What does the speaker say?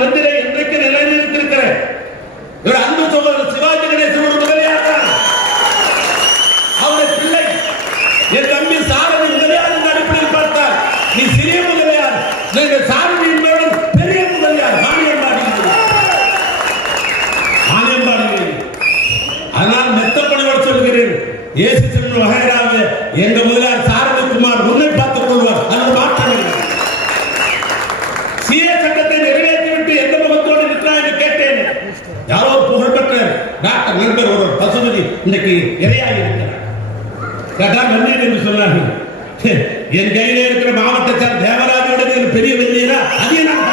மந்திரை இன்றைக்கு நிலைநிறுத்திருக்கிறேன். ஒரு அன்பு சகோதரர் சிவாஜி கணேசன் ஒரு முதலியார் தான். அவருடைய பிள்ளை என் தம்பி சாரதி முதலியார் என்ற அடிப்படையில் பார்த்தார். நீ சிறிய முதலியார், நீங்கள் சாரதி என்பவன் பெரிய முதலியார். அதனால் மெத்தப்பணியோடு சொல்கிறேன், இயேசு செல்லும் வகைராக எங்க முதலியார் சாரதி குமார் உன்னை பார்த்துக் கொள்வார். அதில் மாற்றம் இல்லை. சிஏ சட்டத்தை நிறைவேற்றிவிட்டு எந்த முகத்தோடு இருக்கிறார் என்று கேட்டேன். யாரோ புகழ்பெற்ற டாக்டர் நண்பர் ஒரு பசுபதி இன்றைக்கு இரையாகி இருக்கிறார். கேட்டால் வெந்நீர் என்று சொன்னார்கள். என் கையிலே இருக்கிற மாவட்ட சார் தேவராஜோட பெரிய வெந்நீரா அதையே நான்